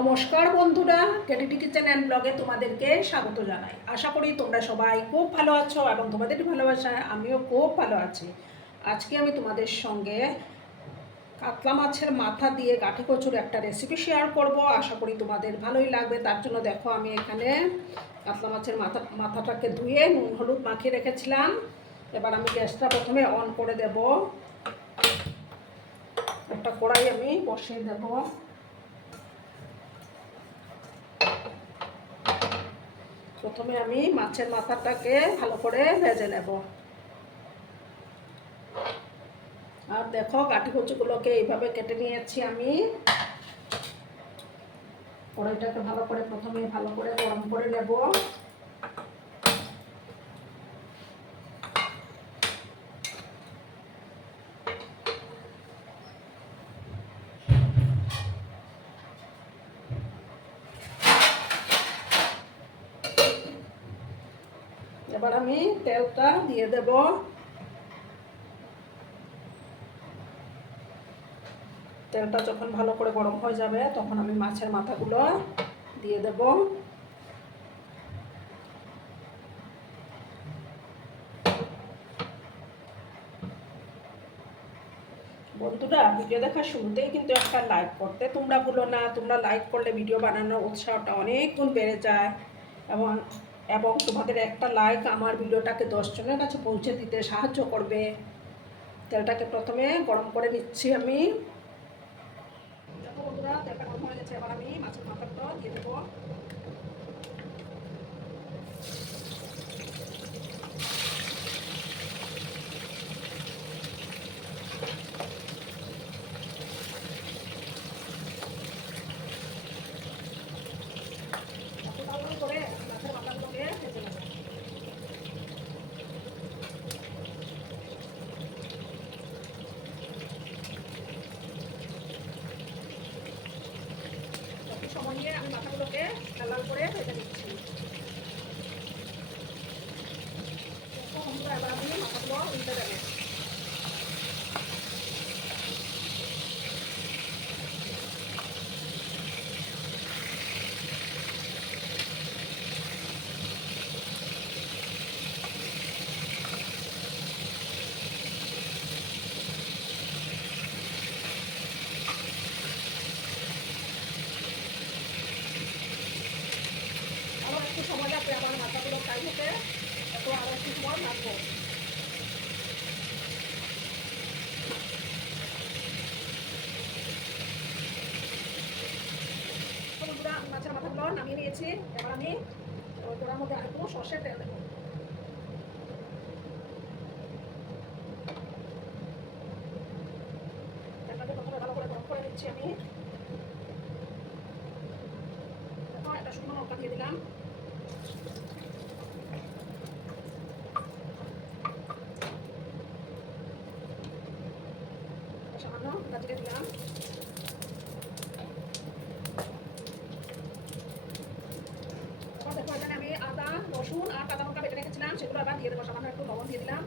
নমস্কার বন্ধুরা কেডিটি kitchen and ব্লগে তোমাদেরকে স্বাগত জানাই। আশা করি তোমরা সবাই খুব ভালো আছো এবং তোমাদের ভালোবাসায় আমিও খুব ভালো আছি। আজকে আমি তোমাদের সঙ্গে কাতলা মাছের মাথা দিয়ে গাঠি কচুর একটা রেসিপি শেয়ার করব। আশা করি তোমাদের ভালোই লাগবে। তার জন্য দেখো, আমি এখানে কাতলা মাছের মাথা, মাথাটাকে ধুয়ে নুন, হলুদ মাখিয়ে রেখেছিলাম। এবার আমি গ্যাসটা প্রথমে অন করে দেব। একটা কড়াই আমি বসিয়ে দেবো। প্রথমে আমি মাছের মাথাটাকে ভালো করে ভেজে নেব। আর দেখো কাঠি কচুগুলোকে এইভাবে কেটে নিয়েছি আমি। কড়াইটাকে ভালো করে প্রথমে ভালো করে গরম করে নেব। এবার আমি তেলটা দিয়ে দেব। তেলটা যখন ভালো করে গরম হয়ে যাবে, তখন আমি মাছের মাথাগুলো দিয়ে দেব। বন্ধুরা, ভিডিও দেখার শুরুতেই কিন্তু একটা লাইক করতে। তোমরা ভুলো না, তোমরা লাইক করলে ভিডিও বানানোর উৎসাহটা অনেক বেড়ে যায় এবং এবং তোমাদের একটা লাইক আমার ভিডিওটাকে দশজনের কাছে পৌঁছে দিতে সাহায্য করবে। তেলটাকে প্রথমে গরম করে নিচ্ছি আমি। বন্ধুরা, তেলটা হয়ে গেছে আমি মাছের মাথাটা দিয়ে দেবো তাড়াতাড়ি করে মাছের মাথাগুলোকে ভেজে নেব একটু সময় নিয়ে আমি মাথাগুলোকে লাল লাল করে ভেজে নিচ্ছি দেখো বন্ধুরা, এবার আমি মাথাগুলো উল্টে দেবো আরও সময় আমার মাথাগুলো ফ্রাই হতে তো আরও একটু সময় লাগবে। মাছের মাথাগুলো নামিয়ে নিয়েছি। এবার আমি ওই মধ্যে আরেকটু সর্ষের তেল দেবো। আমি। একটা শুকনো দিয়ে দিলাম সামান্য গাজরে দিলাম তারপর দেখো এখানে আমি আদা রসুন আর কাঁচা লঙ্কা বেটে রেখেছিলাম সেগুলো আবার দিয়ে দেবো, সামান্য একটু লবণ দিয়ে দিলাম।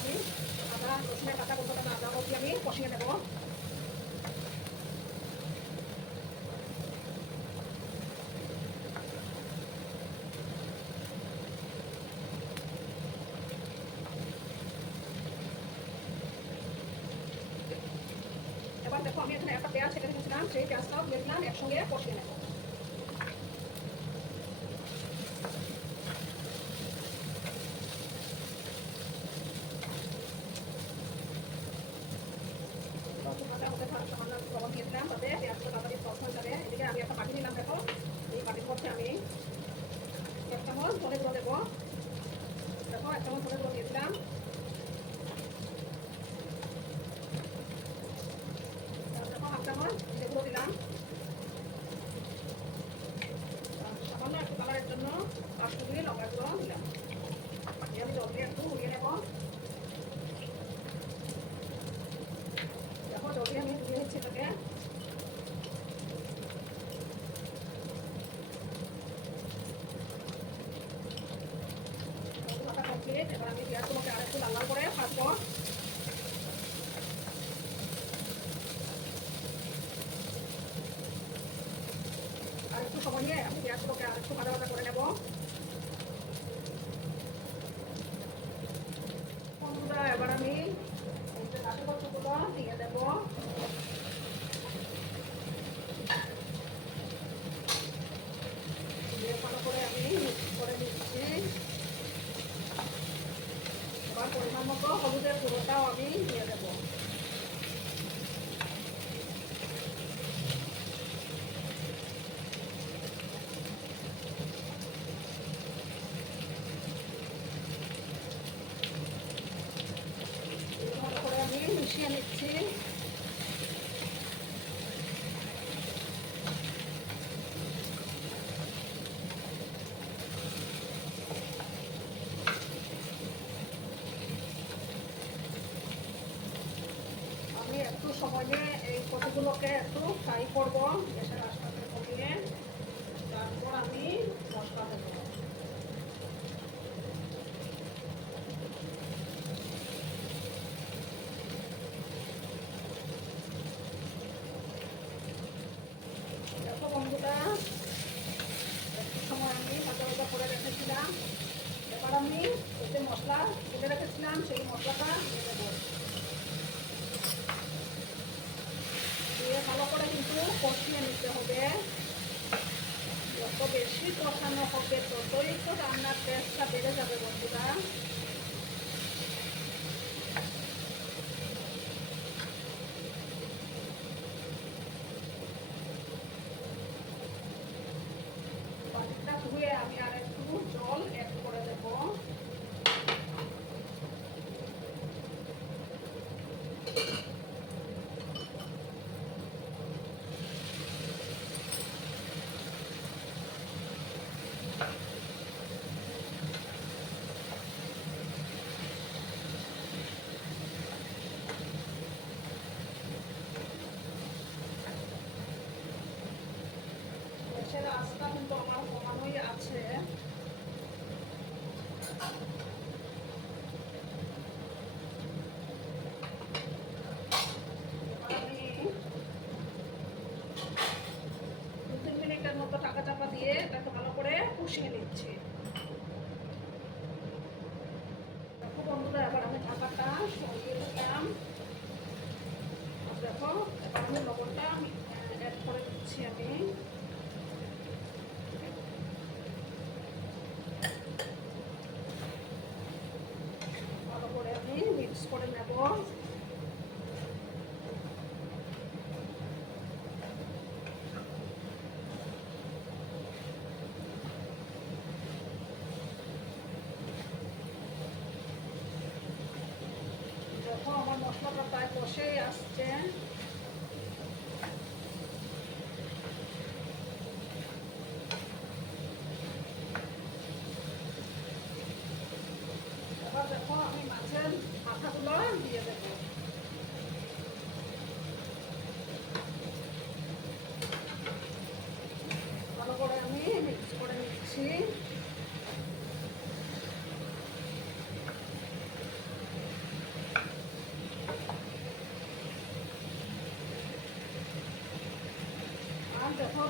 আমি আদা, রসুনের গন্ধটা আদা অবধি আমি কষিয়ে নেব। এবার দেখো আমি এখানে একটা পেঁয়াজ কেটে রেখেছিলাম, সেই পেঁয়াজটাও দিয়ে একসঙ্গে কষিয়ে নেব। একটু রান্না করে তারপর মাছগুলোকে একটু ফ্রাই করব। যত বেশি কষানো হবে ততই তো রান্নার টেস্টটা বেড়ে যাবে বন্ধুরা। মাছটা কিন্তু আমার কমানোই আছে।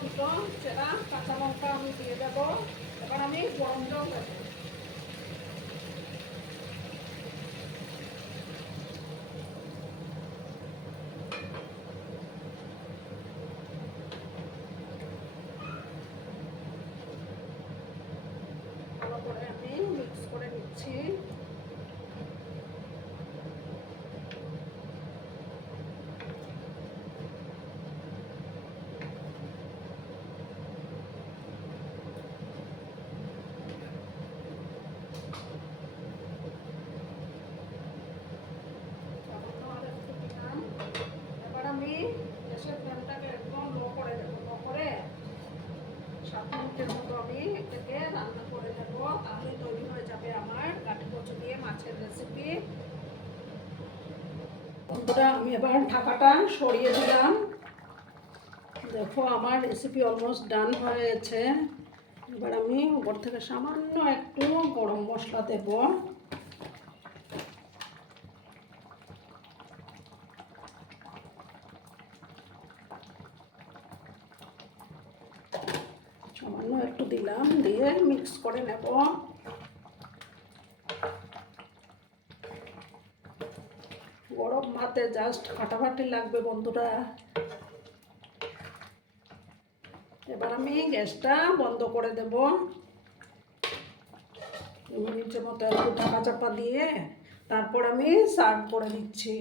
দুটো সেটা কাঁচা লঙ্কা আমি দিয়ে দেব এবার আমি গরম জল দেব ভালো আমি মিক্স করে নিচ্ছি। মাছের রেসিপি আমি এবার ঢাকাটা সরিয়ে দিলাম। দেখো, আমার রেসিপি অলমোস্ট ডান হয়েছে এবার আমি উপর থেকে সামান্য একটু গরম মশলা দেব। সামান্য একটু দিলাম, দিয়ে মিক্স করে নেব। ভাতে জাস্ট ফাটাফাটি লাগবে বন্ধুরা। এবার আমি গ্যাসটা বন্ধ করে দেব। মিনিটের মতো একটু ঢাকা চাপা দিয়ে তারপর আমি সার্ভ করে দিচ্ছি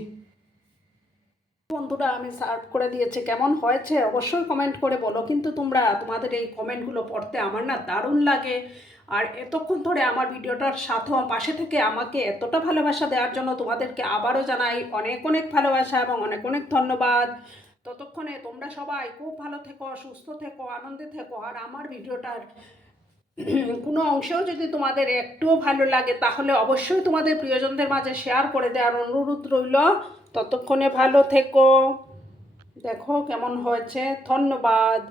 বন্ধুরা, আমি সার্ভ করে দিয়েছি। কেমন হয়েছে অবশ্যই কমেন্ট করে বলো। কিন্তু তোমরা তোমাদের এই কমেন্টগুলো পড়তে আমার না দারুণ লাগে। আর এতক্ষণ ধরে আমার ভিডিওটার সাথে পাশে থেকে আমাকে এতটা ভালোবাসা দেওয়ার জন্য তোমাদেরকে আবারও জানাই অনেক অনেক ভালোবাসা এবং অনেক অনেক ধন্যবাদ। ততক্ষণে তোমরা সবাই খুব ভালো থেকো, সুস্থ থেকো, আনন্দে থেকো। আর আমার ভিডিওটার কোনো অংশেও যদি তোমাদের একটুও ভালো লাগে, তাহলে অবশ্যই তোমাদের প্রিয়জনদের মাঝে শেয়ার করে দেওয়ার অনুরোধ রইল। ততক্ষণে ভালো থেকো। দেখো কেমন হয়েছে। ধন্যবাদ।